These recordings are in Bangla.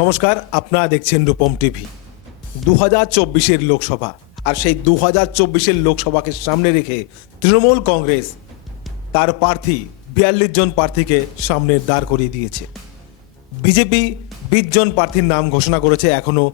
নমস্কার, আপনারা দেখছেন রূপম টিভি। 2024-এর লোকসভা, আর সেই 2024-এর লোকসভাকে সামনে রেখে তৃণমূল কংগ্রেস তার প্রার্থী 42 জন প্রার্থীকে সামনে দাঁড় করিয়ে দিয়েছে। বিজেপি 20 জন প্রার্থীর নাম ঘোষণা করেছে, এখনও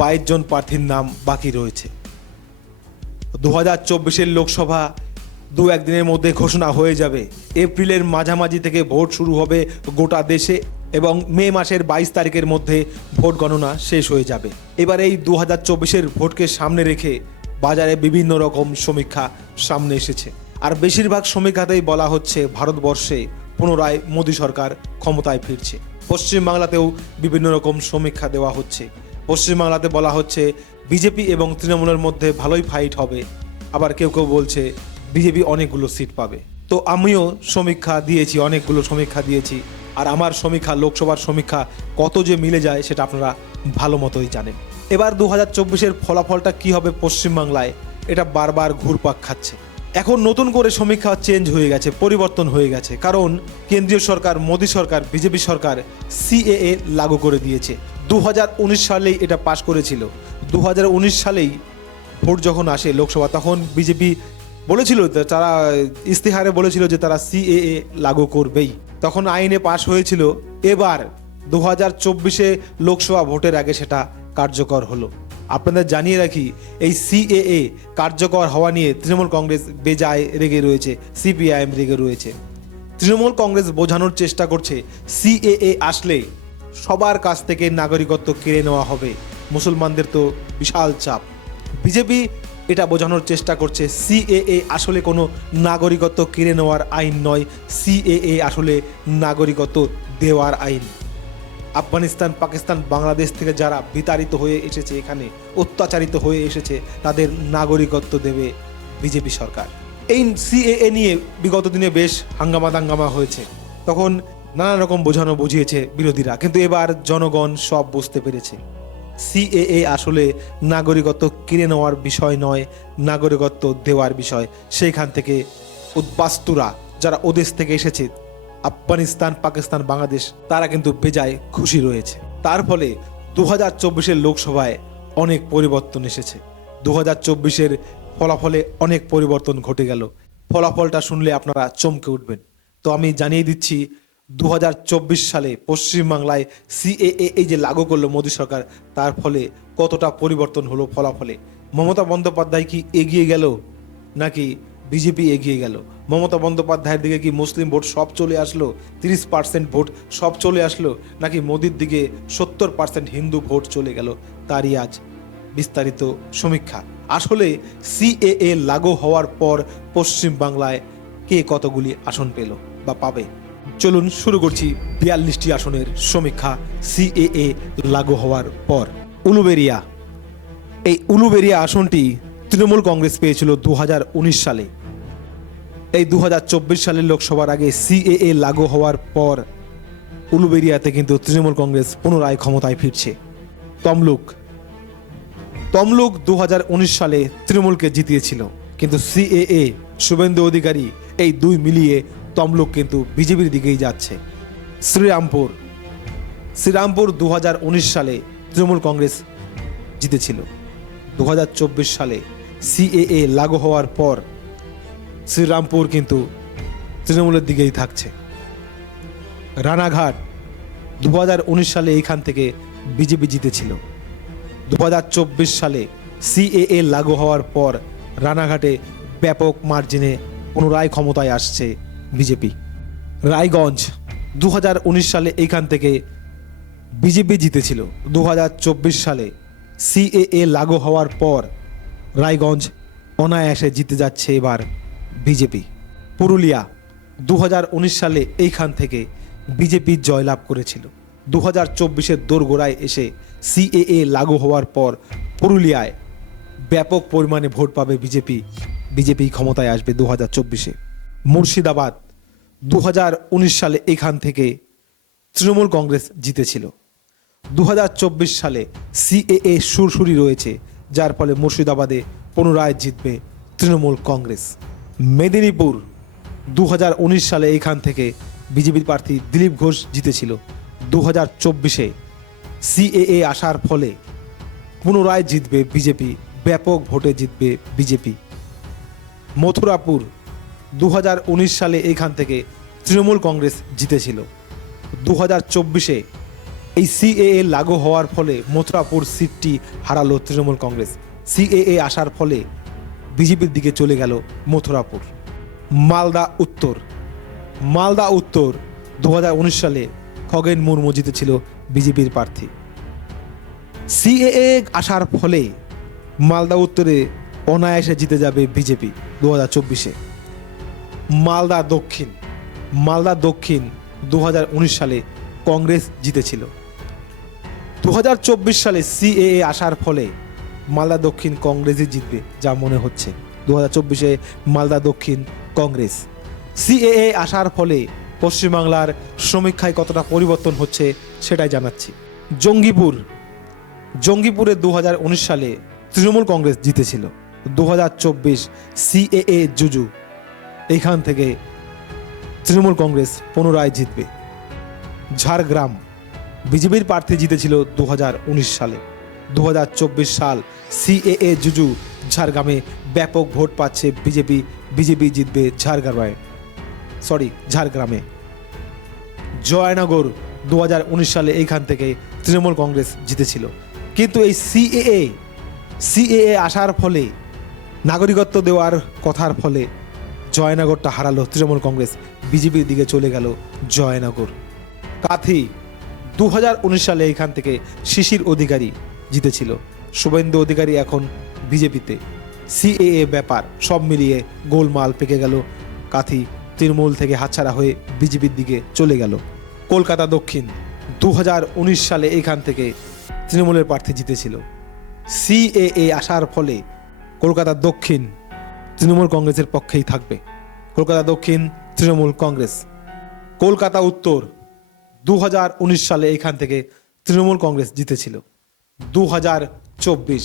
22 জন প্রার্থীর নাম বাকি রয়েছে। 2024-এর লোকসভা দু একদিনের মধ্যে ঘোষণা হয়ে যাবে। এপ্রিলের মাঝামাঝি থেকে ভোট শুরু হবে গোটা দেশে এবং মে মাসের 22 তারিখের মধ্যে ভোট গণনা শেষ হয়ে যাবে। এবার এই 2024-এর ভোটকে সামনে রেখে বাজারে বিভিন্ন রকম সমীক্ষা সামনে এসেছে, আর বেশিরভাগ সমীক্ষাতেই বলা হচ্ছে ভারতবর্ষে পুনরায় মোদী সরকার ক্ষমতায় ফিরছে। পশ্চিমবাংলাতেও বিভিন্ন রকম সমীক্ষা দেওয়া হচ্ছে। পশ্চিমবাংলাতে বলা হচ্ছে বিজেপি এবং তৃণমূলের মধ্যে ভালোই ফাইট হবে, আবার কেউ কেউ বলছে বিজেপি অনেকগুলো সিট পাবে। তো আমিও অনেকগুলো সমীক্ষা দিয়েছি, আর আমার সমীক্ষা লোকসভার সমীক্ষা কত যে মিলে যায় সেটা আপনারা ভালো মতোই জানেন। এবার 2024-এর ফলাফলটা কি হবে পশ্চিমবাংলায়, এটা বারবার ঘুরপাক খাচ্ছে। এখন নতুন করে সমীক্ষা চেঞ্জ হয়ে গেছে, পরিবর্তন হয়ে গেছে, কারণ কেন্দ্রীয় সরকার, মোদী সরকার, বিজেপি সরকার সিএএ লাগু করে দিয়েছে। 2019 সালেই এটা পাশ করেছিল। 2019 সালেই ভোট যখন আসে লোকসভা, তখন বিজেপি বলেছিল, তারা ইস্তেহারে বলেছিল যে তারা সিএএ লাগু করবেই, তখন আইনে পাশ হয়েছিল। এবার 2024-এ লোকসভা ভোটের আগে সেটা কার্যকর হলো। আপনাদের জানিয়ে রাখি, এই সিএএ কার্যকর হওয়া নিয়ে তৃণমূল কংগ্রেস বেজায় রেগে রয়েছে, সিপিআইএম রেগে রয়েছে। তৃণমূল কংগ্রেস বোঝানোর চেষ্টা করছে সিএএ আসলে সবার কাছ থেকে নাগরিকত্ব কেড়ে নেওয়া হবে, মুসলমানদের তো বিশাল চাপ। বিজেপি এটা বোঝানোর চেষ্টা করছে সিএএ আসলে কোনো নাগরিকত্ব কেড়ে নেওয়ার আইন নয়, সিএএ আসলে নাগরিকত্ব দেওয়ার আইন। আফগানিস্তান, পাকিস্তান, বাংলাদেশ থেকে যারা বিতাড়িত হয়ে এসেছে, এখানে অত্যাচারিত হয়ে এসেছে, তাদের নাগরিকত্ব দেবে বিজেপি সরকার। এই সিএএ নিয়ে বিগত দিনে বেশ হাঙ্গামা হয়েছে, তখন নানা রকম বোঝানো বুঝিয়েছে বিরোধীরা, কিন্তু এবার জনগণ সব বুঝতে পেরেছে সিএএ আসলে নাগরিকত্ব কিনে নেওয়ার বিষয় নয়, নাগরিকত্ব দেওয়ার বিষয়। সেইখান থেকে উদ্বাস্তুরা যারা ওদেশ থেকে এসেছে, আফগানিস্তান, পাকিস্তান, বাংলাদেশ, তারা কিন্তু বেজায় খুশি রয়েছে। তার ফলে 2024-এর লোকসভায় অনেক পরিবর্তন এসেছে। 2024-এর ফলাফলে অনেক পরিবর্তন ঘটে গেল। ফলাফলটা শুনলে আপনারা চমকে উঠবেন। তো আমি জানিয়ে দিচ্ছি, 2024 সালে পশ্চিমবাংলায় সিএএ এই যে লাগু করলো মোদী সরকার, তার ফলে কতটা পরিবর্তন হলো ফলাফলে। মমতা বন্দ্যোপাধ্যায় কি এগিয়ে গেল নাকি বিজেপি এগিয়ে গেল? মমতা বন্দ্যোপাধ্যায়ের দিকে কি মুসলিম ভোট সব চলে আসলো, 30% ভোট সব চলে আসলো, নাকি মোদির দিকে 70% হিন্দু ভোট চলে গেল? তারই আজ বিস্তারিত সমীক্ষা। আসলে সিএএ লাগু হওয়ার পর পশ্চিমবাংলায় কে কতগুলি আসন পেল বা পাবে, চলুন শুরু করছি 42টি আসনের সমীক্ষা সিএএ লাগু হওয়ার পর। উলুবেড়িয়া, এই উলুবেড়িয়া আসনটি তৃণমূল কংগ্রেস পেয়েছিল 2019 সালে। এই 2024 সালের লোকসভার আগে সিএএ লাগু হওয়ার পর উলুবেড়িয়াতে কিন্তু তৃণমূল কংগ্রেস পুনরায় ক্ষমতায় ফিরছে। তমলুক 2019 সালে তৃণমূলকে জিতিয়েছিল, কিন্তু সিএএ, শুভেন্দু অধিকারী, এই দুই মিলিয়ে তমলুক কিন্তু বিজেপির দিকেই যাচ্ছে। শ্রীরামপুর 2019 সালে তৃণমূল কংগ্রেস জিতেছিল। 2024 সালে সিএএ লাগু হওয়ার পর শ্রীরামপুর কিন্তু তৃণমূলের দিকেই থাকছে। রানাঘাট 2019 সালে এইখান থেকে বিজেপি জিতেছিল। 2024 সালে সিএএ লাগু হওয়ার পর রানাঘাটে ব্যাপক মার্জিনে পুনরায় ক্ষমতায় আসছে বিজেপি। রায়গঞ্জ 2019 সালে এইখান থেকে বিজেপি জিতেছিল। 2024 সালে সিএএ লাগু হওয়ার পর রায়গঞ্জ অনায়াসে জিতে যাচ্ছে এবার বিজেপি। পুরুলিয়া 2019 সালে এইখান থেকে বিজেপি জয়লাভ করেছিল। 2024-এর দোরগোড়ায় এসে সিএএ লাগু হওয়ার পর পুরুলিয়ায় ব্যাপক পরিমাণে ভোট পাবে বিজেপি ক্ষমতায় আসবে 2024-এ। মুর্শিদাবাদ 2019 সালে এখান থেকে তৃণমূল কংগ্রেস জিতেছিল। 2024 সালে সিএএ সুরসুরি রয়েছে, যার ফলে মুর্শিদাবাদে পুনরায় জিতবে তৃণমূল কংগ্রেস। মেদিনীপুর 2019 সালে এখান থেকে বিজেপির প্রার্থী দিলীপ ঘোষ জিতেছিল। 2024-এ সিএএ আসার ফলে পুনরায় জিতবে বিজেপি, ব্যাপক ভোটে জিতবে বিজেপি। মথুরাপুর 2019 সালে এখান থেকে তৃণমূল কংগ্রেস জিতেছিল। 2024-এ এই সিএএ লাগু হওয়ার ফলে মথুরাপুর সিটটি হারালো তৃণমূল কংগ্রেস। সিএএ আসার ফলে বিজেপির দিকে চলে গেল মথুরাপুর। মালদা উত্তর 2019 সালে খগেন মুর্মু জিতেছিল বিজেপির প্রার্থী। সিএএ আসার ফলে মালদা উত্তরে অনায়াসে জিতে যাবে বিজেপি 2024-এ। মালদা দক্ষিণ 2019 সালে কংগ্রেস জিতেছিল। 2024 সালে সিএএ আসার ফলে মালদা দক্ষিণ কংগ্রেসই জিতবে যা মনে হচ্ছে। 2024-এ মালদা দক্ষিণ কংগ্রেস। সিএএ আসার ফলে পশ্চিমবাংলার সমীক্ষায় কতটা পরিবর্তন হচ্ছে সেটাই জানাচ্ছি। জঙ্গিপুরে 2019 সালে তৃণমূল কংগ্রেস জিতেছিল। 2024 সিএএ জুজু, এইখান থেকে তৃণমূল কংগ্রেস পুনরায় জিতবে। ঝাড়গ্রাম বিজেপির প্রার্থী জিতেছিল 2019 সালে। 2024 সাল সিএএ জুজু, ঝাড়গ্রামে ব্যাপক ভোট পাচ্ছে বিজেপি জিতবে ঝাড়গ্রামে। জয়নগর 2019 সালে এইখান থেকে তৃণমূল কংগ্রেস জিতেছিল। কিন্তু এই সিএএ আসার ফলে, নাগরিকত্ব দেওয়ার কথার ফলে জয়নগরটা হারালো তৃণমূল কংগ্রেস, বিজেপির দিকে চলে গেল জয়নগর। কাথি 2019 সালে এখান থেকে শিশির অধিকারী জিতেছিল। শুভেন্দু অধিকারী এখন বিজেপিতে। সিএএ ব্যাপার সব মিলিয়ে গোলমাল পেকে গেল। কাথি তৃণমূল থেকে হাতছাড়া হয়ে বিজেপির দিকে চলে গেল। কলকাতা দক্ষিণ 2019 সালে এখান থেকে তৃণমূলের প্রার্থী জিতেছিল। সিএএ আসার ফলে কলকাতা দক্ষিণ তৃণমূল কংগ্রেসের পক্ষেই থাকবে। কলকাতা দক্ষিণ তৃণমূল কংগ্রেস। কলকাতা উত্তর 2019 সালে এখান থেকে তৃণমূল কংগ্রেস জিতেছিল। 2024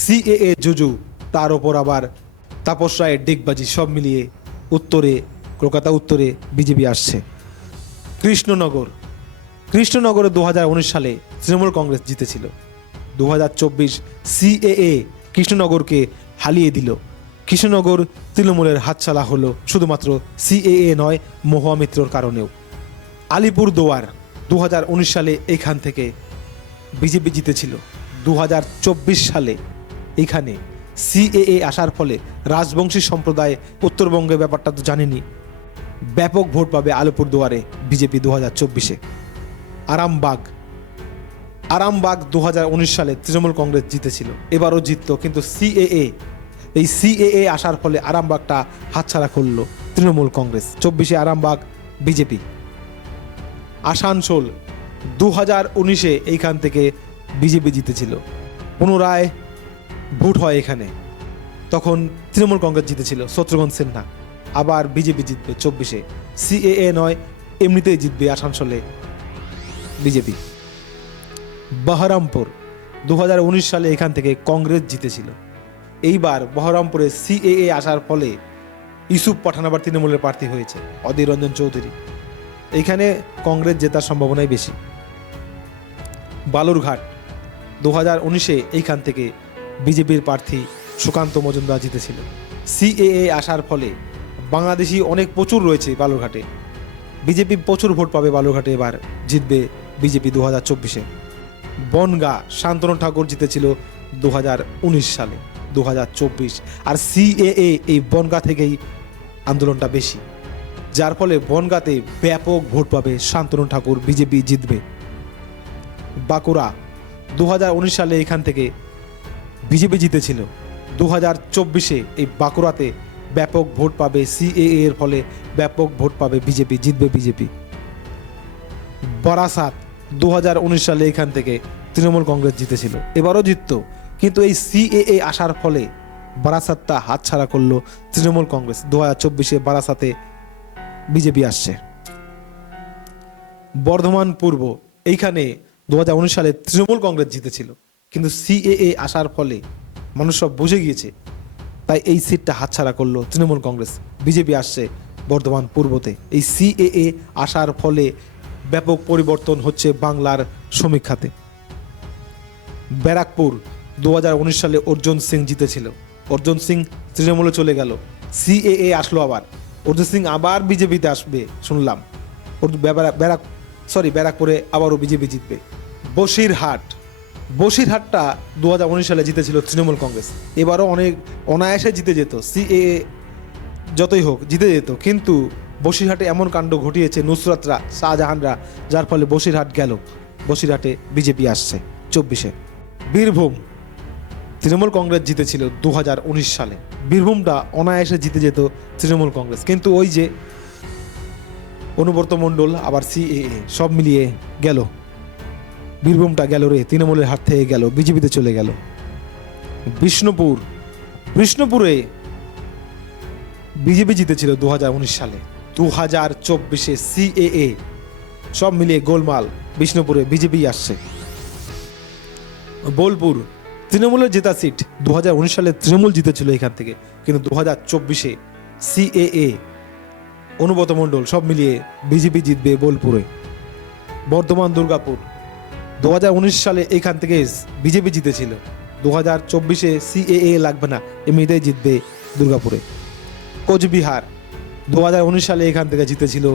সিএএ জুজু, তার ওপর আবার তাপস রায়ের ডিগবাজি, সব মিলিয়ে কলকাতা উত্তরে বিজেপি আসছে। কৃষ্ণনগরে 2019 সালে তৃণমূল কংগ্রেস জিতেছিল। 2024 সিএএ কৃষ্ণনগরকে হারিয়ে দিল। কৃষ্ণনগর তৃণমূলের হাতছাড়া হলো শুধুমাত্র সিএএ নয়, মহুয়া মিত্রর কারণেও। আলিপুরদুয়ার 2019 সালে এখান থেকে বিজেপি জিতেছিল। 2024 সালে এখানে সিএএ আসার ফলে রাজবংশী সম্প্রদায়, উত্তরবঙ্গের ব্যাপারটা তো জানেনি, ব্যাপক ভোট পাবে আলিপুরদুয়ারে বিজেপি 2024-এ। আরামবাগ 2019 সালে তৃণমূল কংগ্রেস জিতেছিল, এবারও জিততো, কিন্তু সিএএ আসার ফলে আরামবাগটা হাতছাড়া করলো তৃণমূল কংগ্রেস। 24-এ আরামবাগ বিজেপি। আসানসোল 2019-এ এইখান থেকে বিজেপি জিতেছিল। পুনরায় ভোট হয় এখানে, তখন তৃণমূল কংগ্রেস জিতেছিল, শত্রুঘ্ন সিনহা। আবার বিজেপি জিতবে 24-এ। সিএএ নয়, এমনিতেই জিতবে আসানসোলে বিজেপি। বহরমপুর 2019 সালে এখান থেকে কংগ্রেস জিতেছিল। এইবার বহরমপুরে সিএএ আসার ফলে ইউসুফ পাঠান আবার তৃণমূলের প্রার্থী হয়েছে, অধীর রঞ্জন চৌধুরী। এইখানে কংগ্রেস জেতার সম্ভাবনাই বেশি। বালুরঘাট 2019-এ এইখান থেকে বিজেপির প্রার্থী সুকান্ত মজুমদার জিতেছিল। সিএএ আসার ফলে বাংলাদেশি প্রচুর রয়েছে বালুরঘাটে, বিজেপি প্রচুর ভোট পাবে বালুরঘাটে, এবার জিতবে বিজেপি 2024-এ। বনগাঁ শান্তনু ঠাকুর জিতেছিল 2019 সালে। 2024 আর সিএএ এই বনগাঁ থেকেই আন্দোলনটা বেশি, যার ফলে বনগাঁতে ব্যাপক ভোট পাবে শান্তনু ঠাকুর, বিজেপি জিতবে। বাঁকুড়া 2019 সালে এখান থেকে বিজেপি জিতেছিল। 2024-এ এই বাঁকুড়াতে ব্যাপক ভোট পাবে সিএএ এর ফলে, ব্যাপক ভোট পাবে বিজেপি, জিতবে বিজেপি। বারাসাত 2019 সালে এখান থেকে তৃণমূল কংগ্রেস জিতেছিল, এবারও জিততো, কিন্তু এই সিএএ আসার ফলে বারাসাতটা হাতছাড়া করলো তৃণমূল কংগ্রেস। 2024-এ বারাসাতে বিজেপি আসছে। বর্ধমান পূর্ব, এইখানে 2019 সালে তৃণমূল কংগ্রেস জিতেছিল, কিন্তু সিএএ আসার ফলে মানুষ সব বুঝে গিয়েছে, তাই এই সিটটা হাতছাড়া করলো তৃণমূল কংগ্রেস। বিজেপি আসছে বর্ধমান পূর্বতে। এই সিএএ আসার ফলে ব্যাপক পরিবর্তন হচ্ছে বাংলার শ্রমিক খাতে। ব্যারাকপুর 2019 সালে অর্জুন সিং জিতেছিল, অর্জুন সিং তৃণমূলে চলে গেল, সিএএ আসলো, আবার অর্জুন সিং আবার বিজেপিতে আসবে শুনলাম, ব্যারাকপুরে আবারও বিজেপি জিতবে। বসিরহাটটা 2019 সালে জিতেছিল তৃণমূল কংগ্রেস, এবারও অনেক অনায়াসে জিতে যেত, সিএএ যতই হোক জিতে যেত, কিন্তু বসিরহাটে এমন কাণ্ড ঘটিয়েছে নুসরাতরা, শাহজাহানরা, যার ফলে বসিরহাট গেল, বসিরহাটে বিজেপি আসছে 24-এ। বীরভূম তৃণমূল কংগ্রেস জিতেছিল 2019 সালে, বীরভূমটা অনায়াসে জিতে যেত তৃণমূল কংগ্রেস, কিন্তু ওই যে অনুব্রত মণ্ডল আবার সিএএ সব মিলিয়ে গেল, বীরভূমটা গেল রে, তৃণমূলের হাত থেকে গেল, বিজেপিতে চলে গেল। বিষ্ণুপুরে বিজেপি জিতেছিল 2019 সালে, 2024-এ সিএএ সব মিলিয়ে গোলমাল, বিষ্ণুপুরে বিজেপি আসছে। বোলপুর তৃণমূলের জেতা সিট, 2019 সালে তৃণমূল জিতেছিল এখান থেকে, কিন্তু 2024-এ সিএএ অনুব্রত মণ্ডল সব মিলিয়ে বিজেপি জিতবে বোলপুরে। বর্ধমান দুর্গাপুর 2019 সালে এখান থেকে বিজেপি জিতেছিল, 2024-এ সিএএ লাগবে না, এমনিতেই জিতবে দুর্গাপুরে। কোচবিহার 2019 সালে এখান থেকে জিতেছিল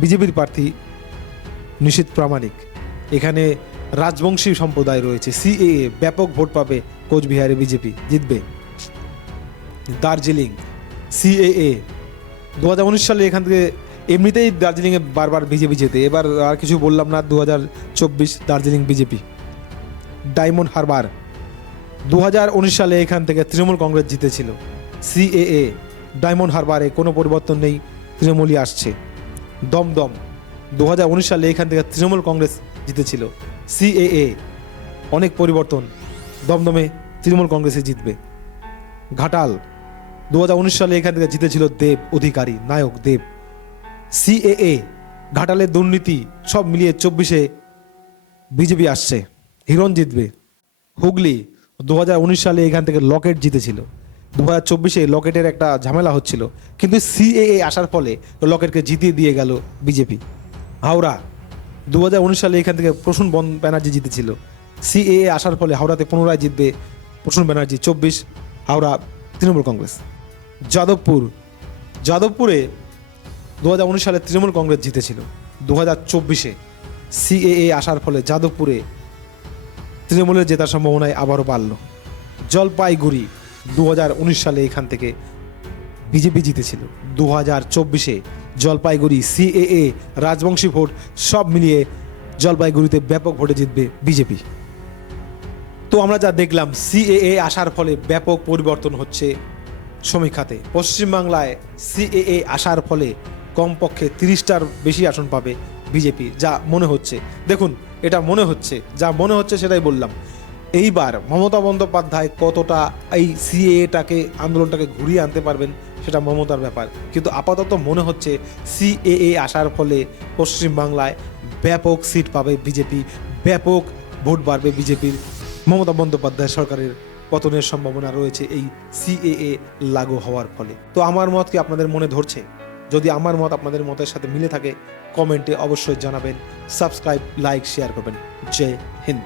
বিজেপির প্রার্থী নিশীথ প্রামাণিক, এখানে রাজবংশী সম্প্রদায় রয়েছে, সিএএ ব্যাপক ভোট পাবে, কোচবিহারে বিজেপি জিতবে। দার্জিলিং সিএএ 2019 সালে এখান থেকে এমনিতেই দার্জিলিংয়ে বারবার বিজেপি জেতে, এবার আর কিছু বললাম না, 2024 দার্জিলিং বিজেপি। ডায়মন্ড হারবার 2019 সালে এখান থেকে তৃণমূল কংগ্রেস জিতেছিল, সিএএ ডায়মন্ড হারবারে কোনো পরিবর্তন নেই, তৃণমূলই আসছে। দমদম 2019 সালে এখান থেকে তৃণমূল কংগ্রেস জিতেছিল, সিএএ অনেক পরিবর্তন, দমদমে তৃণমূল কংগ্রেসে জিতবে। ঘাটাল 2019 সালে এখান থেকে জিতেছিল দেব অধিকারী, নায়ক দেব, সিএএ ঘাটালের দুর্নীতি সব মিলিয়ে 24-এ বিজেপি আসছে, হিরণ জিতবে। হুগলি 2019 সালে এখান থেকে লকেট জিতেছিল, 2024-এ লকেটের একটা ঝামেলা হচ্ছিল, কিন্তু সিএএ আসার ফলে লকেটকে জিতিয়ে দিয়ে গেল বিজেপি। হাওড়া 2019 সালে এখান থেকে প্রসূন ব্যানার্জি জিতেছিল, সিএএ আসার ফলে হাওড়াতে পুনরায় জিতবে প্রসূন ব্যানার্জি, 24 হাওড়া তৃণমূল কংগ্রেস। যাদবপুরে 2019 সালে তৃণমূল কংগ্রেস জিতেছিল, 2024-এ সিএএ আসার ফলে যাদবপুরে তৃণমূলের জেতার সম্ভাবনায় আবারও বাড়ল। জলপাইগুড়ি 2019 সালে এখান থেকে বিজেপি জিতেছিল, 2024-এ জলপাইগুড়ি সিএএ রাজবংশী ভোট সব মিলিয়ে জলপাইগুড়িতে ব্যাপক ভোটে জিতবে বিজেপি। তো আমরা যা দেখলাম, সিএএ আসার ফলে ব্যাপক পরিবর্তন হচ্ছে শ্রমিক খাতে। পশ্চিমবাংলায় সিএএ আসার ফলে কমপক্ষে 30টার বেশি আসন পাবে বিজেপি, যা মনে হচ্ছে। দেখুন, এটা মনে হচ্ছে, যা মনে হচ্ছে সেটাই বললাম। এইবার মমতা বন্দ্যোপাধ্যায় কতটা এই সিএএটাকে আন্দোলনটাকে ঘুরিয়ে আনতে পারবেন সেটা মমতার ব্যাপার, কিন্তু আপাতত মনে হচ্ছে সিএএ আসার ফলে পশ্চিমবাংলায় ব্যাপক সিট পাবে বিজেপি, ব্যাপক ভোট বাড়বে বিজেপির, মমতা বন্দ্যোপাধ্যায় সরকারের পতনের সম্ভাবনা রয়েছে এই সিএএ লাগু হওয়ার ফলে। তো আমার মত কি আপনাদের মনে ধরছে? যদি আমার মত আপনাদের মতের সাথে মিলে থাকে, কমেন্টে অবশ্যই জানাবেন, সাবস্ক্রাইব, লাইক, শেয়ার করবেন। জয় হিন্দ।